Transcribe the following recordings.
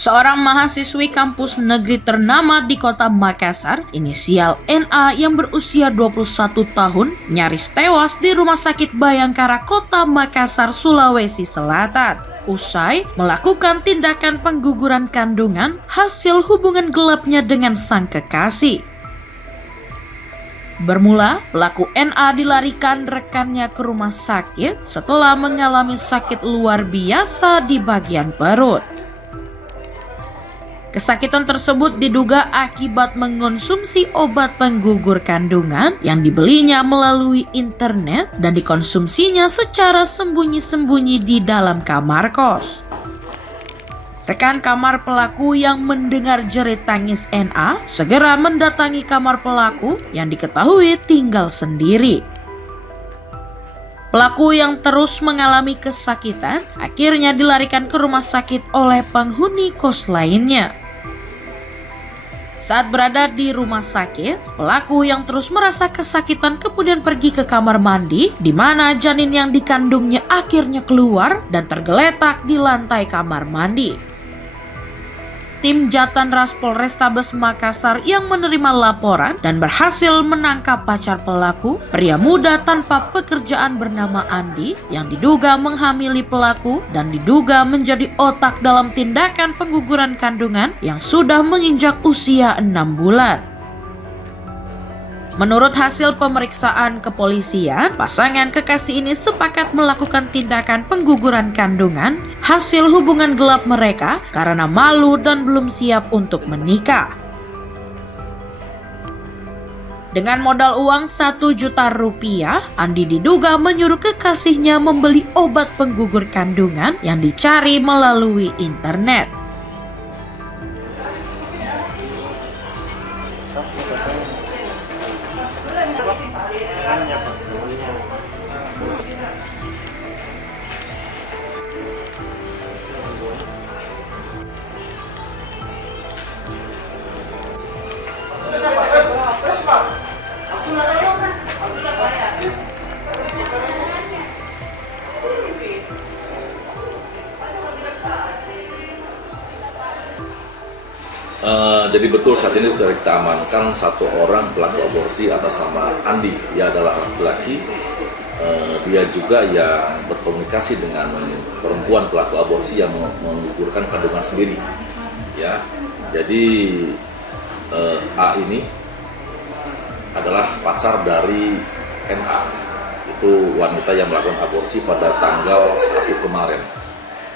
Seorang mahasiswi kampus negeri ternama di kota Makassar, inisial NA yang berusia 21 tahun, nyaris tewas di Rumah Sakit Bayangkara Kota Makassar, Sulawesi Selatan. Usai melakukan tindakan pengguguran kandungan hasil hubungan gelapnya dengan sang kekasih. Bermula, pelaku NA dilarikan rekannya ke rumah sakit setelah mengalami sakit luar biasa di bagian perut. Kesakitan tersebut diduga akibat mengonsumsi obat penggugur kandungan yang dibelinya melalui internet dan dikonsumsinya secara sembunyi-sembunyi di dalam kamar kos. Rekan kamar pelaku yang mendengar jerit tangis NA segera mendatangi kamar pelaku yang diketahui tinggal sendiri. Pelaku yang terus mengalami kesakitan akhirnya dilarikan ke rumah sakit oleh penghuni kos lainnya. Saat berada di rumah sakit, pelaku yang terus merasa kesakitan kemudian pergi ke kamar mandi, di mana janin yang dikandungnya akhirnya keluar dan tergeletak di lantai kamar mandi. Tim Jatanras Polrestabes Makassar yang menerima laporan dan berhasil menangkap pacar pelaku, pria muda tanpa pekerjaan bernama Andi, yang diduga menghamili pelaku dan diduga menjadi otak dalam tindakan pengguguran kandungan yang sudah menginjak usia 6 bulan. Menurut hasil pemeriksaan kepolisian, pasangan kekasih ini sepakat melakukan tindakan pengguguran kandungan hasil hubungan gelap mereka karena malu dan belum siap untuk menikah. Dengan modal uang 1 juta rupiah, Andi diduga menyuruh kekasihnya membeli obat penggugur kandungan yang dicari melalui internet. Jadi betul saat ini sudah kita amankan satu orang pelaku aborsi atas nama Andi. Dia adalah laki-laki. Dia juga yang berkomunikasi dengan perempuan pelaku aborsi yang menggugurkan kandungan sendiri. Ya, jadi A ini adalah pacar dari NA. Itu wanita yang melakukan aborsi pada tanggal 1 kemarin.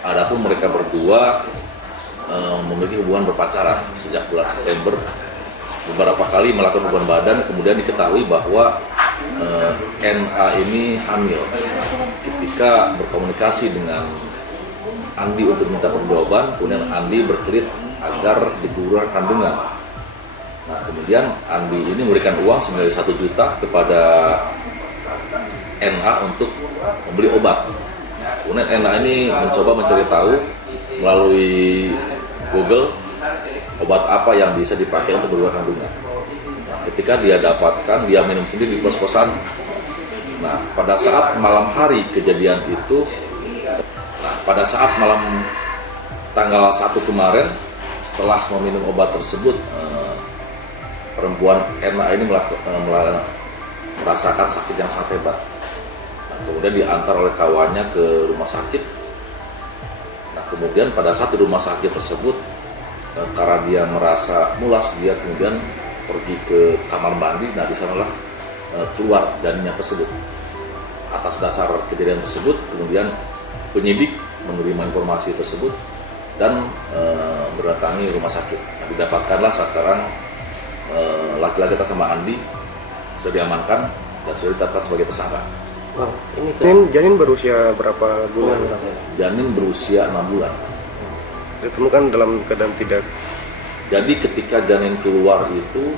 Adapun mereka berdua memiliki hubungan berpacaran sejak bulan September, beberapa kali melakukan hubungan badan. Kemudian diketahui bahwa NA ini hamil. Ketika berkomunikasi dengan Andi untuk minta perjawaban, kemudian Andi berkelit agar digugurkan kandungan. Nah, kemudian Andi ini memberikan uang senilai 1 juta kepada NA untuk membeli obat. Kemudian NA ini mencoba mencari tahu melalui Google obat apa yang bisa dipakai untuk berubah kandungan. Nah, ketika dia dapatkan, dia minum sendiri di kos-kosan. Nah, pada saat malam hari kejadian itu, pada saat malam tanggal 1 kemarin, setelah meminum obat tersebut, perempuan NA ini merasakan sakit yang sangat hebat. Nah, kemudian diantar oleh kawannya ke rumah sakit. Nah, kemudian pada saat di rumah sakit tersebut, karena dia merasa mulas, dia kemudian pergi ke kamar mandi. Nah, di sanalah keluar janinnya tersebut. Atas dasar kejadian tersebut, kemudian penyidik menerima informasi tersebut dan berdatangi rumah sakit. Nah, didapatkanlah sekarang laki-laki atas nama Andi sudah diamankan dan sudah ditetapkan sebagai tersangka. Wow, janin berusia berapa bulan? Janin berusia 6 bulan. Ditemukan dalam keadaan tidak. Jadi ketika janin keluar itu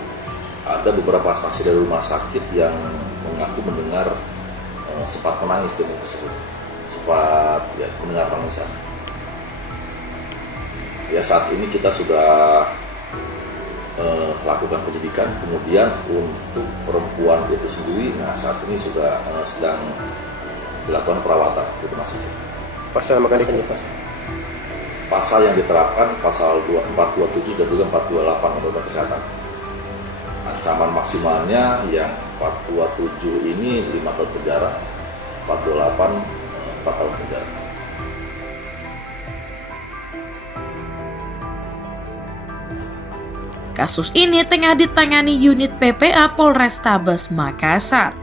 ada beberapa saksi dari rumah sakit yang mengaku mendengar sempat menangis janin tersebut, sempat mendengar tangisan. Ya, saat ini kita sudah lakukan penyidikan. Kemudian untuk perempuan itu sendiri, nah saat ini sudah sedang dilakukan perawatan di rumah sakit. Pasal makan di sini. pasal yang diterapkan pasal 427 dan juga 428 Undang-Undang Kesehatan. Ancaman maksimalnya yang 427 ini 5 tahun penjara, 428 4 tahun penjara. Kasus ini tengah ditangani unit PPA Polrestabes Makassar.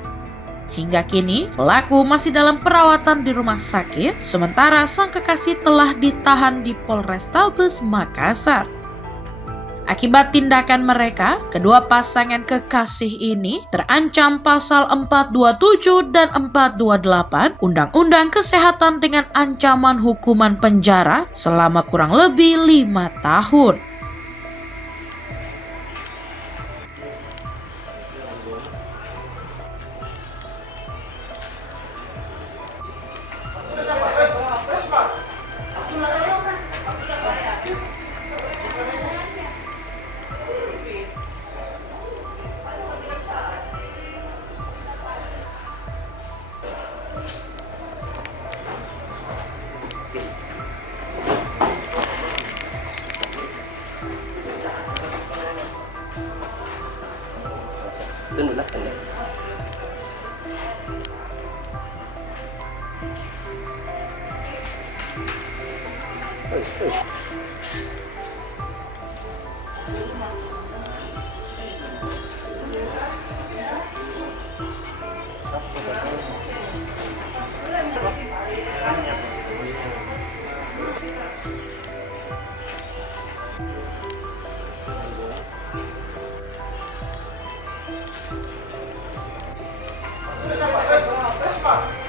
Hingga kini, pelaku masih dalam perawatan di rumah sakit, sementara sang kekasih telah ditahan di Polrestabes Makassar. Akibat tindakan mereka, kedua pasangan kekasih ini terancam pasal 427 dan 428 Undang-Undang Kesehatan dengan ancaman hukuman penjara selama kurang lebih 5 tahun. Tunduk lah. Terus apa?